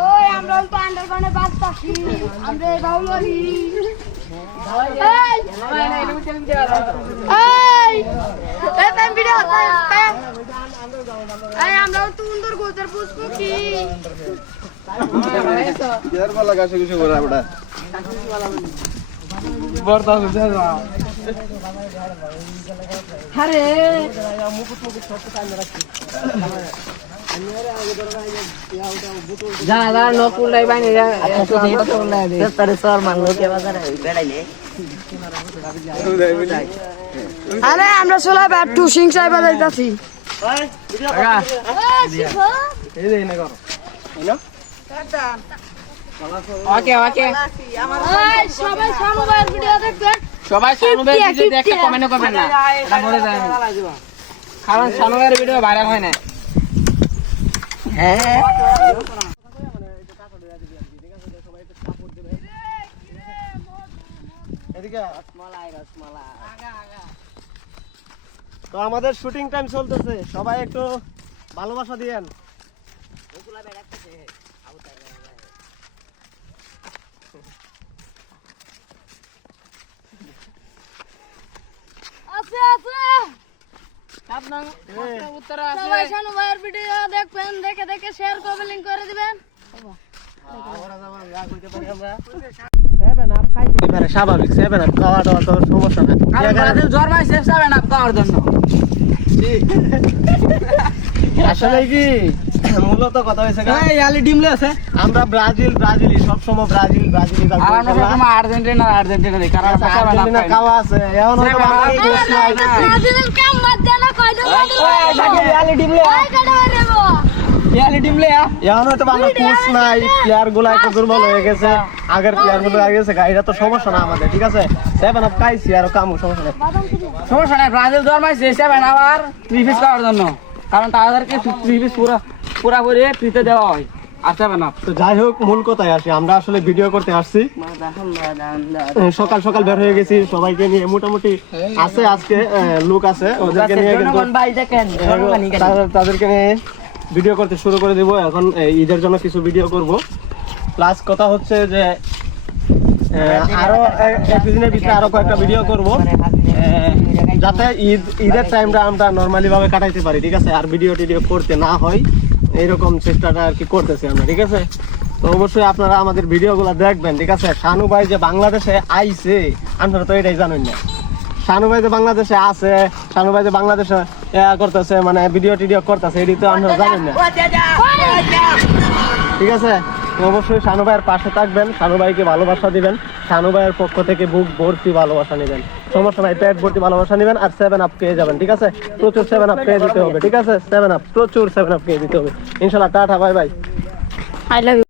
ওই আমরা তো আন্ডারগ্রাউন্ডে বাস পাচ্ছি আমরা এই বাউলরি এই ভিডিও এই আমরা তো উন্দর গোদের পুষ্প কি यार वाला का कुछ हो रहा है बड़ा बर्दाश्त हो जाएगा अरे জানা নকুল লাই বাইনে তারে সর মানলো কে বাজারে বেড়াইলে আরে আমরা সোলা ব্যাট টু সিং সাহেব যাইতাছি এই দেই না করো হ্যালো ওকে ওকে এই সবাই সামুবার ভিডিও দেখবেন সবাই সানুবের ভিডিও দেখে কমেন্ট করবেন না এটা বলে দেন কারণ সানুবের ভিডিও ভাইরাল হয় না হ্যাঁ এদিকে তো আমাদের শুটিং টাইম চলতেছে সবাই একটু ভালোবাসা দিয়েন আছে আছে আপনার উত্তর সবাই সামুবার ভিডিও দেখবেন দেখে দেখে শেয়ার করবেন লিংক করে দিবেন স্বাভাবিক সেভেন আপ খাওয়া দাওয়া তো সমস্যা না ব্রাজিল জ্বর মাই শেষ হবে না খাওয়ার জন্য আসলে কি মূলত কথা হয়েছে এই আলি ডিমলে আছে আমরা ব্রাজিলি সবসময় ব্রাজিলি আর আমরা সবসময় আর্জেন্টিনা দেখি কারণ আর্জেন্টিনা খাওয়া আছে এখন হয়তো বাংলাদেশ নাই ব্রাজিলের কাম বাদ দেনা কয়জন আলি ডিমলে ওই কাটা দেব আলি ডিমলে এখন হয়তো বাংলা কোচ নাই প্লেয়ার গুলো একটু দুর্বল হয়ে গেছে আগের প্লেয়ার গুলো আগে গেছে এটা তো সমস্যা না আমাদের ঠিক আছে সেভেন আপ খাইছি আর কামু সমস্যা নেই সমস্যা নাই ব্রাজিল জ্বর মাই শেষ হবে না আবার 3 পিস খাওয়ার জন্য কারণ তাদেরকে 3 পিস পুরা করে ফ্রিতে দেওয়া হয় আচ্ছা না তো যাই হোক মূল কথায় আসি আমরা আসলে ভিডিও করতে আসছি সকাল সকাল বের হয়ে গেছি সবাইকে নিয়ে মোটামুটি আছে আজকে লোক আছে ওদেরকে নিয়ে কিন্তু তাদেরকে নিয়ে ভিডিও করতে শুরু করে দিব এখন ঈদের জন্য কিছু ভিডিও করব প্লাস কথা হচ্ছে যে আরো একদিনের ভিতরে আরো কয়েকটা ভিডিও করব যাতে ঈদের টাইমটা আমরা নর্মালি ভাবে কাটাইতে পারি ঠিক আছে আর ভিডিও টিডিও করতে না হয় এইরকম চেষ্টাটা আর কি করতেছি আমরা ঠিক আছে তো অবশ্যই আপনারা আমাদের ভিডিওগুলো দেখবেন ঠিক আছে শানু ভাই যে বাংলাদেশে আইছে আপনারা তো এটাই জানেন না শানু ভাই যে বাংলাদেশে আছে শানু ভাই যে বাংলাদেশে করতেছে মানে ভিডিও টিডিও করতেছে এটি তো আপনারা জানেন না ঠিক আছে তো অবশ্যই শানু ভাইয়ের পাশে থাকবেন শানু ভাইকে ভালোবাসা দিবেন শানু ভাইয়ের পক্ষ থেকে বুক ভর্তি ভালোবাসা নেবেন সমস্যা নাই পেট ভর্তি ভালোবাসা নেবেন আর 7 আপ পেয়ে যাবেন ঠিক আছে প্রচুর 7 আপ পেয়ে দিতে হবে ঠিক আছে 7 আপ প্রচুর 7 আপ পেয়ে দিতে হবে ইনশাআল্লাহ tata bye bye I love